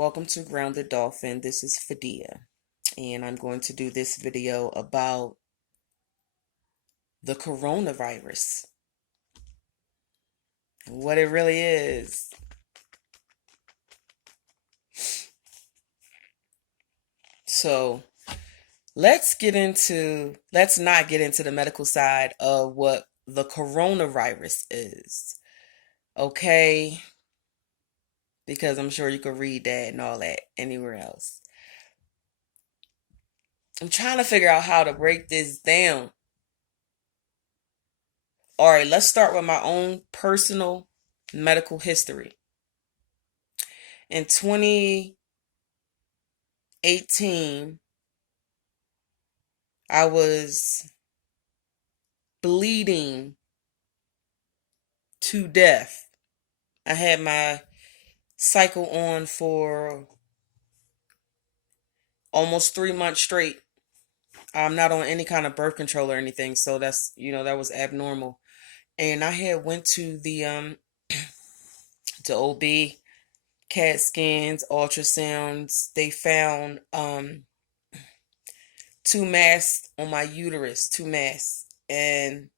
Welcome to Grounded Dolphin. This is Fadia, and I'm going to do this video about the coronavirus and what it really is. So, let's not get into the medical side of what the coronavirus is. Okay? Because I'm sure you could read that and all that anywhere else. I'm trying to figure out how to break this down. All right, let's start with my own personal medical history. In 2018, I was bleeding to death. I had my cycle on for almost 3 months straight. I'm not on any kind of birth control or anything, so that was abnormal. And I had went to the to OB, CAT scans, ultrasounds. They found two masses on my uterus, two masses, and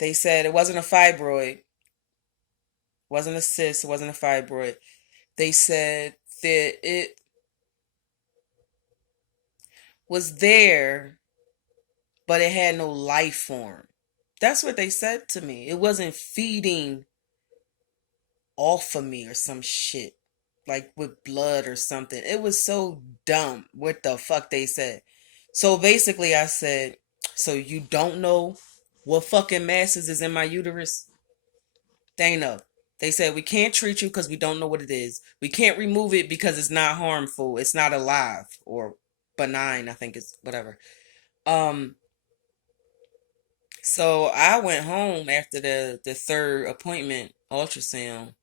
they said it wasn't a fibroid, wasn't a cyst, it wasn't a fibroid. They said that it was there, but it had no life form. That's what they said to me. It wasn't feeding off of me or some shit, like with blood or something. It was so dumb what the fuck they said. So basically I said, so you don't know what fucking masses is in my uterus? They know. They said we can't treat you because we don't know what it is. We can't remove it because it's not harmful. It's not alive or benign, I think it's whatever. Um so I went home after the third appointment ultrasound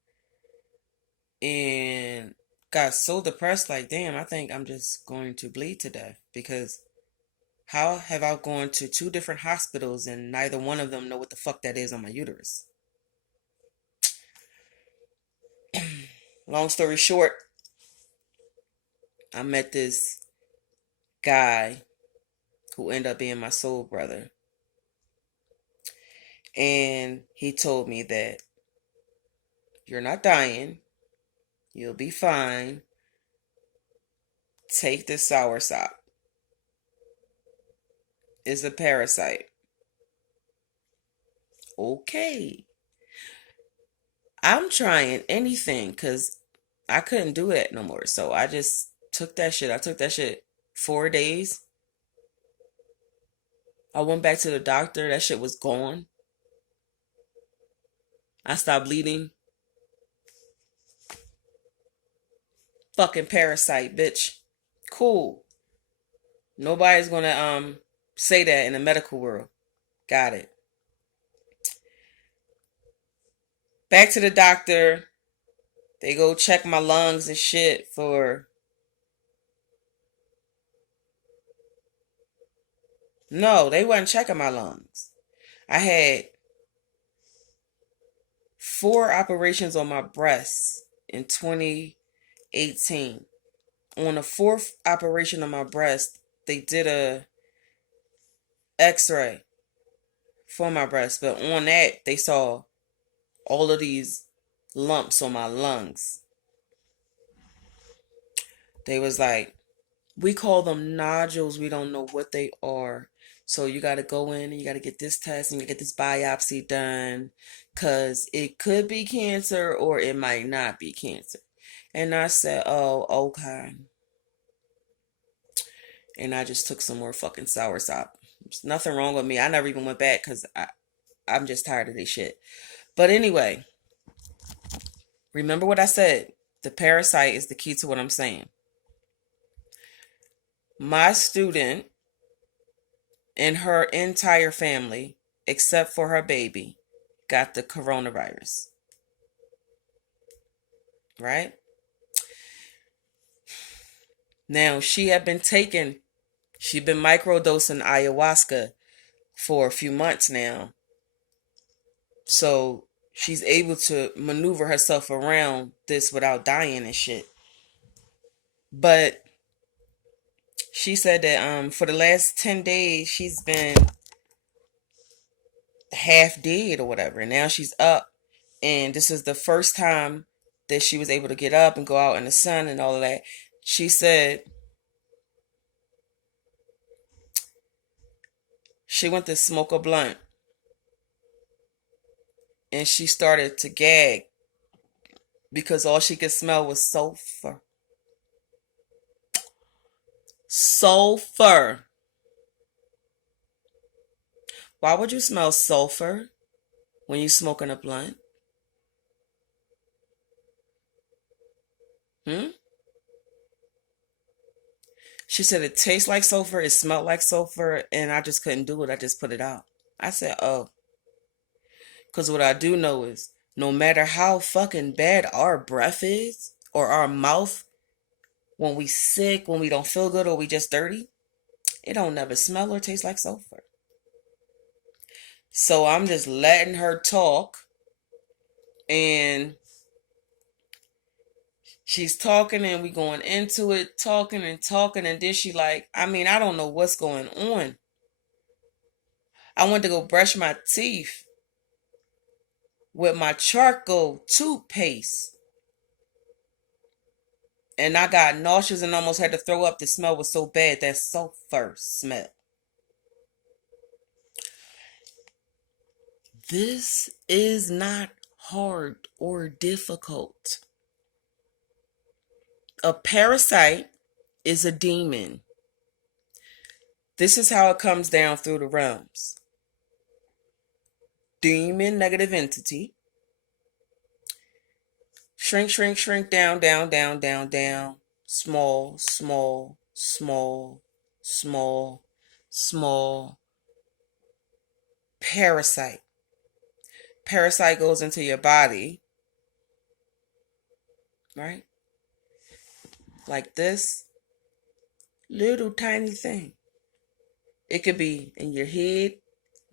and got so depressed, like, damn, I think I'm just going to bleed to death, because how have I gone to two different hospitals and neither one of them know what the fuck that is on my uterus? Long story short, I met this guy who ended up being my soul brother. And he told me that you're not dying. You'll be fine. Take this soursop. It's a parasite. Okay. I'm trying anything because I couldn't do it no more. So I just took that shit. I took that shit 4 days. I went back to the doctor. That shit was gone. I stopped bleeding. Fucking parasite, bitch. Cool. Nobody's gonna say that in the medical world. Got it. Back to the doctor. They go check my lungs and shit for... No, they wasn't checking my lungs. I had 4 operations on my breasts in 2018. On the fourth operation on my breast, they did a x-ray for my breast, but on that they saw all of these lumps on my lungs. They was like, we call them nodules, we don't know what they are, so you got to go in and you got to get this test and you get this biopsy done, because it could be cancer or it might not be cancer. And I said, oh, okay. And I just took some more fucking soursop. There's nothing wrong with me. I never even went back because I'm just tired of this shit. But anyway, remember what I said. The parasite is the key to what I'm saying. My student and her entire family, except for her baby, got the coronavirus. Right? Now, she'd been microdosing ayahuasca for a few months now. So she's able to maneuver herself around this without dying and shit. But she said that for the last 10 days she's been half dead or whatever. And now she's up. And this is the first time that she was able to get up and go out in the sun and all of that. She said she went to smoke a blunt and she started to gag because all she could smell was sulfur. Sulfur. Why would you smell sulfur when you smoking a blunt? Hmm? She said it tastes like sulfur, it smelled like sulfur, and I just couldn't do it. I just put it out. I said, oh, because what I do know is no matter how fucking bad our breath is or our mouth, when we sick, when we don't feel good, or we just dirty, it don't never smell or taste like sulfur. So I'm just letting her talk, and she's talking and we going into it, talking and talking, and then she like, I mean, I don't know what's going on. I went to go brush my teeth with my charcoal toothpaste, and I got nauseous and almost had to throw up. The smell was so bad, that sulfur smell. This is not hard or difficult. A parasite is a demon. This is how it comes down through the realms. Demon, negative entity. Shrink, shrink, shrink, down, down, down, down, down. Small, small, small, small, small. Parasite. Parasite goes into your body, right? Like this little tiny thing. It could be in your head,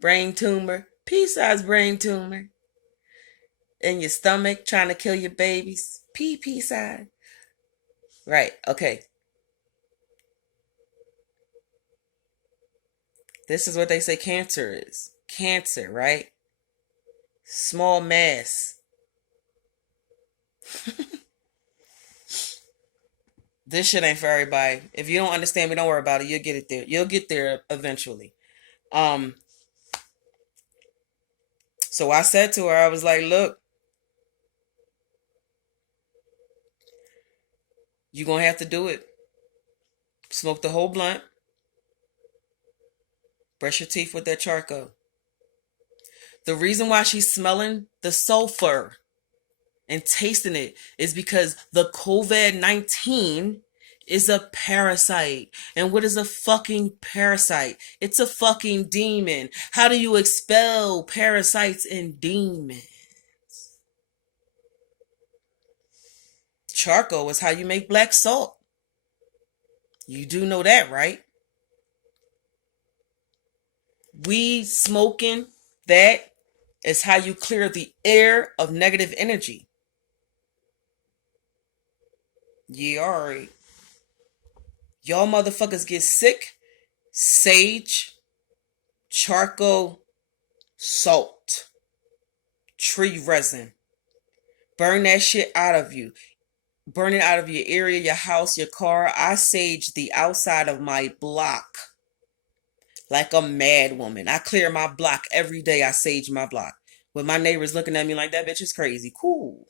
brain tumor, pea-sized brain tumor. In your stomach, trying to kill your babies, pea-size. Right, okay. This is what they say cancer is. Cancer, right? Small mass. This shit ain't for everybody. If you don't understand me, don't worry about it. You'll get it there. You'll get there eventually. Um, so I said to her, I was like, look, you're gonna have to do it. Smoke the whole blunt. Brush your teeth with that charcoal. The reason why she's smelling the sulfur and tasting it is because the COVID-19 is a parasite. And what is a fucking parasite? It's a fucking demon. How do you expel parasites and demons? Charcoal is how you make black salt. You do know that, right? Weed smoking, that is how you clear the air of negative energy. Yeah, alright. Y'all motherfuckers get sick. Sage, charcoal, salt, tree resin. Burn that shit out of you. Burn it out of your area, your house, your car. I sage the outside of my block like a mad woman. I clear my block every day. I sage my block. With my neighbors looking at me like, that bitch is crazy. Cool.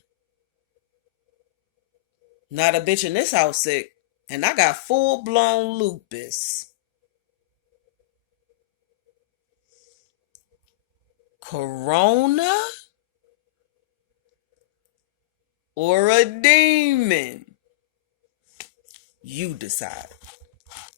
Not a bitch in this house sick. And I got full-blown lupus. Corona? Or a demon? You decide.